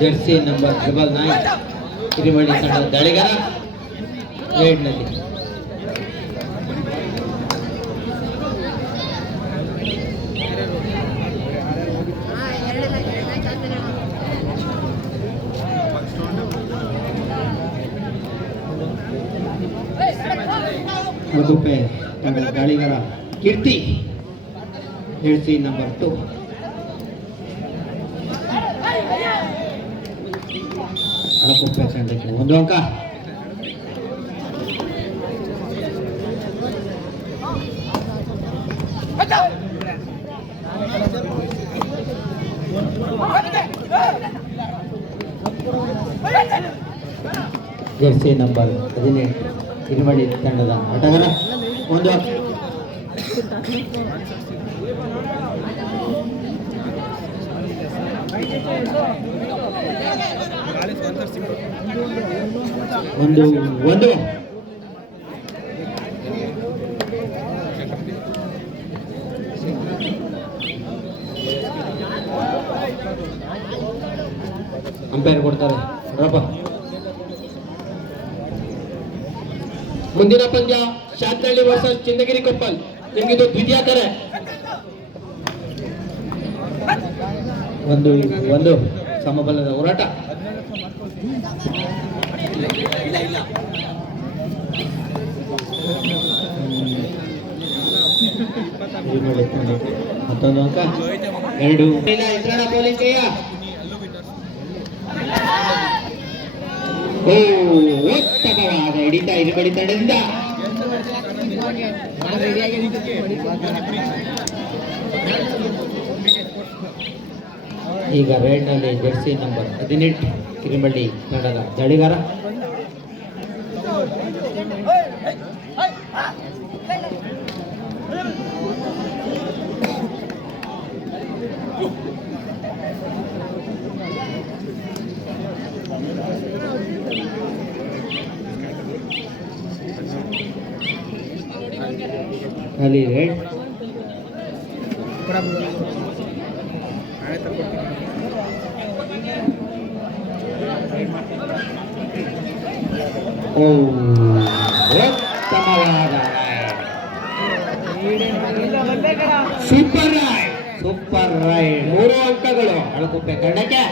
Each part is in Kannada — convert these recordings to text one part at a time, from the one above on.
ಜೆರ್ಸಿ ನಂಬರ್ 9 ಹಿರಿಮಳ್ಳಿ ತಂಡದ ದಾಳಿಗಾರ ರೇಡ್ನಲ್ಲಿ. ಮಧುಪೆ ತಂಡದ ದಾಳಿಗಾರ ಕೀರ್ತಿ ಜೆರ್ಸಿ ನಂಬರ್ 2. ಅಳಕುಪ್ಪೆ ತಂಡಕ್ಕೆ 1 ಅಂಕ. ಜೆರ್ಸಿ ನಂಬರ್ 18 ಹಿರಿಮಳ್ಳಿ ತಂಡದ ಆಟಗಾರ 1 ಅಂಕ. ಒಂದು ಅಂಪೈರ್ ಕೊಡ್ತಾರೆ. ಮುಂದಿನ ಪಂದ್ಯ ಶಾತ್ನಹಳ್ಳಿ ವರ್ಸಸ್ ಚಿನ್ನಗಿರಿ ಕೊಪ್ಪಲ್. ನಿಮಗಿದು ದ್ವಿತೀಯ ಕರೆ. ಒಂದು ಸಮಬಲದ ಹೋರಾಟ. ಮತ್ತೊಂದು ಅಂಕ. 2 ಇದ್ರಣ ಬೌಲಿಂಗ್ ಕೈಯ. ಉತ್ತಮವಾದ ಹಿಡಿತ ಹಿರಿಮಳ್ಳಿ ತಂಡದಿಂದ. ಈಗ ರೇಡ್ನಲ್ಲಿ ಜೆರ್ಸಿ ನಂಬರ್ 18 ಹಿರಿಮಳ್ಳಿ ತಂಡದ ದಾಳಿಗಾರ. ಅಲ್ಲಿ ರೇಡ್ ಉತ್ತಮವಾದ ಸೂಪರ್ ರೈಡ್ 3 ಅಂಕಗಳು ಅಳಕುಪ್ಪೆ ತಂಡಕ್ಕೆ.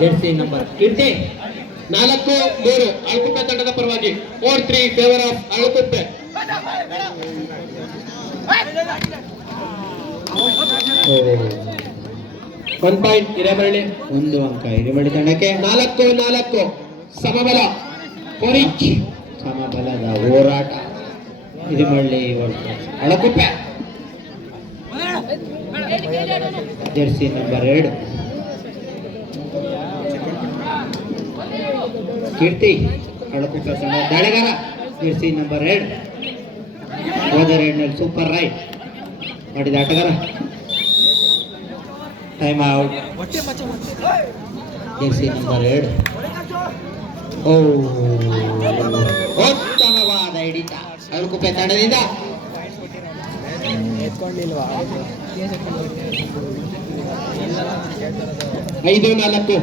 ಜೆರ್ಸಿ ನಂಬರ್ ಕೀರ್ತಿ 4-3 ಅಳಕುಪ್ಪೆ ತಂಡದ ಪರವಾಗಿ. 4-3 ಫೇವರ್ ಆಫ್ ಅಳಕುಪ್ಪೆ. 1 ಪಾಯಿಂಟ್ ಹಿರೇಮಳ್ಳಿ. 1 ಅಂಕ ಹಿರೇಮಳ್ಳಿ ತಂಡಕ್ಕೆ. 4-4 ಸಮಬಲ. ಸಮಬಲದ ಹೋರಾಟ ಹಿರೇಮಳ್ಳಿ ಅಳಕುಪ್ಪೆ. ಜೆರ್ಸಿ ನಂಬರ್ 2 ಕೀರ್ತಿ ಅಳಕುಪ್ಪೆ ತಂಡ ದಾಳಿಗಾರ. ಜೆರ್ಸಿ ನಂಬರ್ 2 ಹೋದ ರೇಡ್ನಲ್ಲಿ ಸೂಪರ್ ರೈಡ್ ಮಾಡಿದ ಆಟಗಾರ. Time out. ಜೆರ್ಸಿ ನಂಬರ್ 2 ಉತ್ತಮವಾದ ಹಿಡಿತ ಅಳಕುಪ್ಪೆ ತಂಡದಿಂದ. 5-4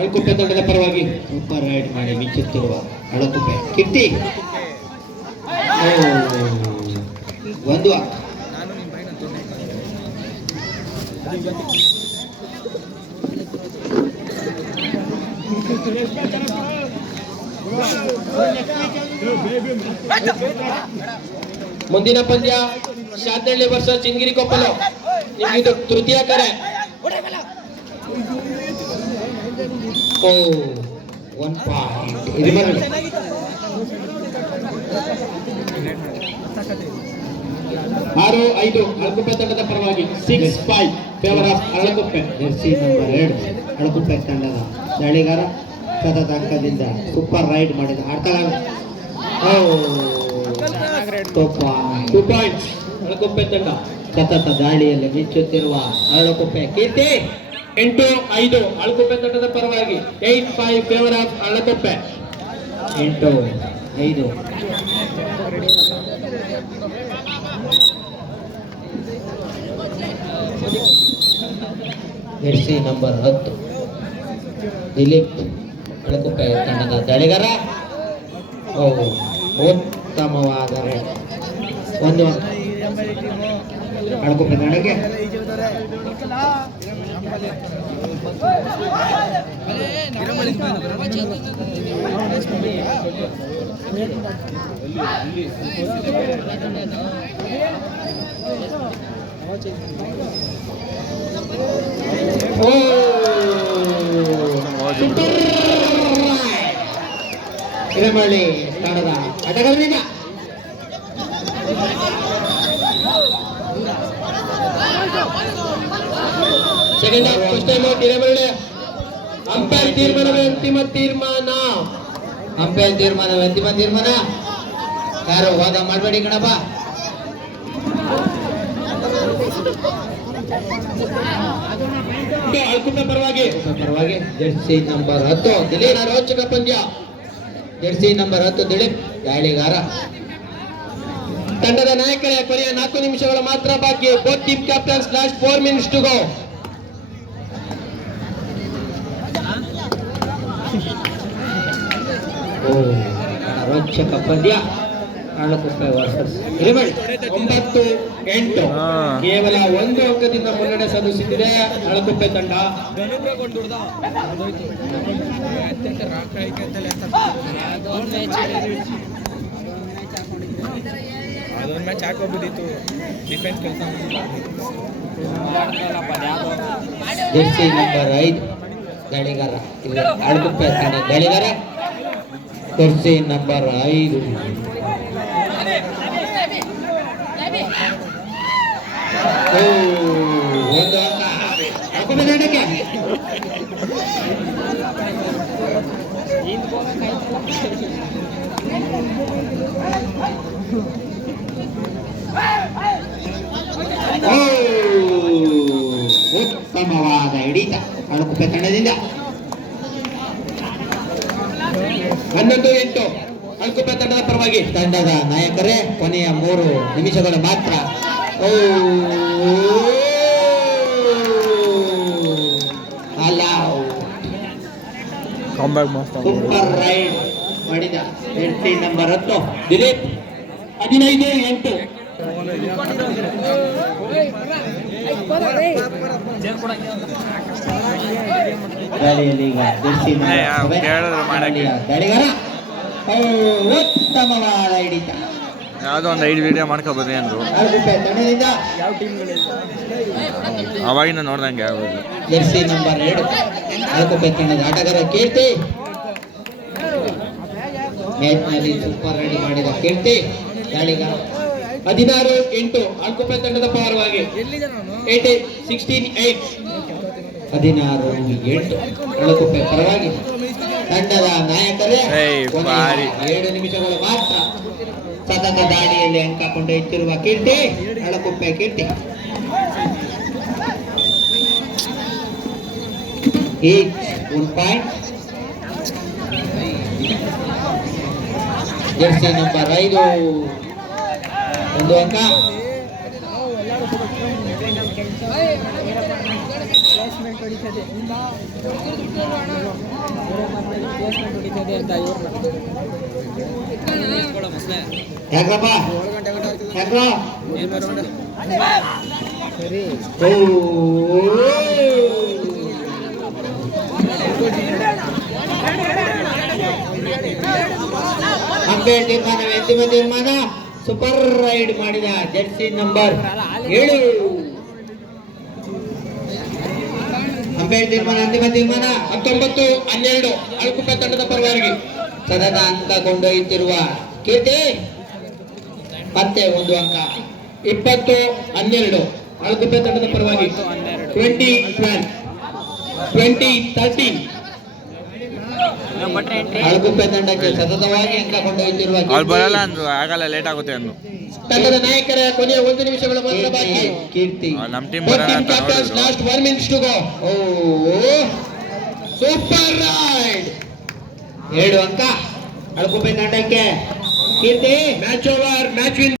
ಅಳಕುಪ್ಪೆ ತಂಡದ ಪರವಾಗಿ ಸೂಪರ್ ರೈಡ್ ಮಾಡಿ ಮಿಂಚುತ್ತಿರುವ ಅಳಕುಪ್ಪೆ ಕೀರ್ತಿ. 1 ಅಂಕ. ಮುಂದಿನ ಪಂದ್ಯ ಶಾತ್ನಹಳ್ಳಿ ವರ್ಸಸ್ ಚಿನ್ನಗಿರಿ ಕೊಪ್ಪಲು. ನಿಮಗಿದು ತೃತೀಯ ಕರೆ. 1 ಪಾಯಿಂಟ್ ಹಿರಿಮಳ್ಳಿ. 6-5 ಅಳಕುಪ್ಪೆ ತಂಡದ ಪರವಾಗಿ. 6-5 ಫೇವರ್ ಆಫ್ ಅಳಕುಪ್ಪೆ. ಜೆರ್ಸಿ ನಂಬರ್ 2 ಅಳಕುಪ್ಪೆ ತಂಡದ ದಾಳಿಗಾರ. ಸತತ ಅಂಕದಿಂದ ಸೂಪರ್ ರೈಡ್ ಮಾಡಿದ ಆಟಗಾರ. 2 ಪಾಯಿಂಟ್ಸ್ ಅಳಕುಪ್ಪೆ ತಂಡ. ಸತತ ದಾಳಿಯಲ್ಲಿ ಮಿಂಚುತ್ತಿರುವ ಅಳಕುಪ್ಪೆ ಕೀರ್ತಿ. 8-5 ಅಳಕುಪ್ಪೆ ತಂಡದ ಪರವಾಗಿ. 8-5 favour of Alakuppe. 8-5 jersey number 10 Dilip Alakuppe ತಂಡದ ದಾಳಿಗಾರ. ಉತ್ತಮವಾದ ಒಂದು ಅಳಕುಪ್ಪೆ ತಂಡಕ್ಕೆ ಹಿರೇಮಳ್ಳಿ ತಂಡದ ಆಟಗಾರರಿಂದ second half first time out Hiremalli. Umpire ತೀರ್ಮಾನವೇ ಅಂತಿಮ ತೀರ್ಮಾನ. ಅಂಪೈರ್ ತೀರ್ಮಾನವೇ ಅಂತಿಮ ತೀರ್ಮಾನ. ಯಾರು ವಾದ ಮಾಡಬೇಡಿ ಕಣಪ್ಪ. ಅಳ್ಕುಪ್ಪೆ ಪರವಾಗಿ ಜೆರ್ಸಿ ನಂಬರ್ 10 ದಿಲೀಪ್. ರೋಚಕ ಪಂದ್ಯ. ಜೆರ್ಸಿ ನಂಬರ್ 10 ದಿಲೀಪ್ ದಾಳಿಗಾರ. ತಂಡದ ನಾಯಕರೇ, ಕೊನೆಯ 4 ನಿಮಿಷಗಳು ಮಾತ್ರ ಬಾಕಿ. Both team captains last 4 minutes to go. ರೋಚಕ ಪಂದ್ಯ. ಅಳಕುಪ್ಪೆ ವರ್ಸಸ್ ಹಿರೇಮಳ್ಳಿ 9-8. ಕೇವಲ 1 ಅಂಕದಿಂದ ಮುನ್ನಡೆ ಸಾಧಿಸುತ್ತಿದೆ ಅಳಕುಪ್ಪೆ ತಂಡ. ಅದೊಂದು ಮ್ಯಾಚ್ ಹಾಕೋಬೋದಿತ್ತು. ಡಿಫೆನ್ಸ್ ಕೆಲಸ ಜೆರ್ಸಿ ನಂಬರ್ 5 ದಾಳಿಗಾರ. ಅಳಕುಪ್ಪೆ ತಂಡ ದಾಳಿಗಾರ. ಜೆರ್ಸಿ ನಂಬರ್ 5 ಒಂದು ಅಂಕ ಅಳಕುಪ್ಪೆ ತಂಡಕ್ಕೆ. ಉತ್ತಮವಾದ ಹಿಡಿತ ಅಳಕುಪ್ಪೆ ತಂಡದಿಂದ. 11-8 ಅಳಕುಪ್ಪೆ ತಂಡದ ಪರವಾಗಿ. ತಂಡದ ನಾಯಕರೇ, ಕೊನೆಯ 3 ನಿಮಿಷಗಳು ಮಾತ್ರ. ಸೂಪರ್ ರೈಡ್ ಮಾಡಿದ ಜೆರ್ಸಿ ನಂಬರ್ 10 ದಿಲೀಪ್. 15-8 ಗಾಳಿಯಲ್ಲಿ ಈಗ ಜೆರ್ಸಿ ದಾಳಿಗಾರ. ಉತ್ತಮವಾದ ಹಿಡಿತ. ಯಾವುದೋ ಒಂದು 5 ವಿಡಿಯೋ ಮಾಡ್ಕೋಬೋದು ಅಂದ್ರು. ತಂಡದಿಂದ ಅವಾಗಿನ ನೋಡ್ದಂಗೆ ಯಾವುದು. ಜೆರ್ಸಿ ನಂಬರ್ 2 ಅಳಕುಪ್ಪೆ ತಂಡದ ಆಟಗಾರ ಕೀರ್ತಿ. ಮ್ಯಾಚ್ನಲ್ಲಿ ಸೂಪರ್ ರೈಡ್ ಮಾಡಿದ ಕೀರ್ತಿ ದಾಳಿಗಾರ. 16-8 ಅಳಕುಪ್ಪೆ ತಂಡದ ಪರವಾಗಿ. 16-8 16-8 ಅಳಕುಪ್ಪೆ ಪರವಾಗಿ. ತಂಡದ ನಾಯಕರೇ, 7 ನಿಮಿಷಗಳು ಮಾತ್ರ. ಸತತ ದಾಳಿಯಲ್ಲಿ ಅಂಕ ಕೊಂಡೊಯ್ಯುತ್ತಿರುವ Keerthi Alakuppe Keerthi. Each 1 point. Jersey number 5 1 ಅಂಕ. ಯಾಕಪ್ಪ ಯಾಕೋ ಅಂಪೈರ್ ತೀರ್ಮಾನವೇ ಅಂತಿಮ ತೀರ್ಮಾನ. ಸೂಪರ್ ರೈಡ್ ಮಾಡಿದ ಜೆರ್ಸಿ ನಂಬರ್ 7. ಅಂಪೈರ್ ತೀರ್ಮಾನ ಅಂತಿಮ ತೀರ್ಮಾನ. 19-12 ಅಳಕುಪ್ಪೆ ತಂಡದ ಪರವಾಗಿ. ಸತತ ಅಂಕ ಕೊಂಡೊಯ್ಯುತ್ತಿರುವ ಕೀರ್ತಿ ಮತ್ತೆ 1 ಅಂಕ. 20-12 ಅಳಕುಪ್ಪೆ ತಂಡದ ಪರವಾಗಿ. 20-13 ಅಳಕುಪ್ಪೆ ತಂಡಕ್ಕೆ ಸತತವಾಗಿ ಅಂಕ ಕೊಂಡೊಯ್ಯುತ್ತಿರುವ ಬರಲ್ಲ ಅಂದ್ರು, ಆಗಲ್ಲ, ಲೇಟ್ ಆಗುತ್ತೆ ಅಂದ್ರು. ತಂಡದ ನಾಯಕರ ಕೊನೆಯ 1 ನಿಮಿಷಗಳ ಮಾತ್ರ ಬಾಕಿ. ಕೀರ್ತಿ ನಮ್ಮ team last 1 minutes to go. Super ride 7 ಅಂಕ ಅಳಕುಪ್ಪೆ ತಂಡಕ್ಕೆ. ಕೀರ್ತಿ ಮ್ಯಾಚ್ ಓವರ್.